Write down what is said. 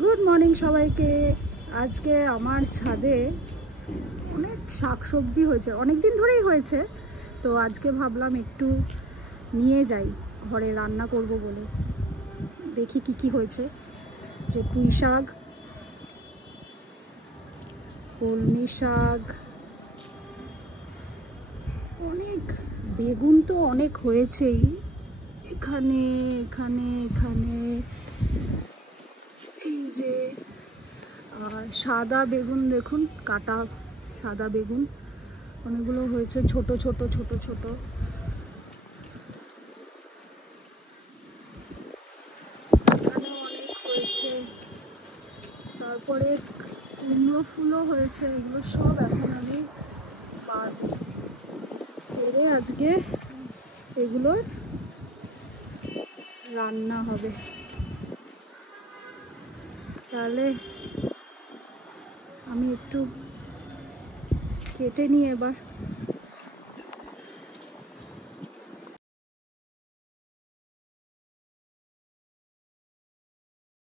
Good morning সবাইকে। আজকে আমার ছাদে অনেক শাকসবজি হয়েছে, অনেক দিন ধরেই হয়েছে। তো আজকে ভাবলাম একটু নিয়ে যাই, ঘরে রান্না করব বলে। দেখি কি কি হয়েছে। যে পুঁই শাক, কলমি শাক, অনেক বেগুন তো অনেক হয়েছেই। এখানে এখানে এখানে এই যে সাদা বেগুন দেখুন, কাটা সাদা বেগুন অনেকগুলো হয়েছে, ছোট ছোট ছোট ছোট। এখানে অনেক হয়েছে। তারপরে কুমড়ো ফুলও হয়েছে। এগুলো সব এখন আমি পারবো করে আজকে এগুলোর রান্না হবে। তাহলে আমি একটু কেটে নিই এবার।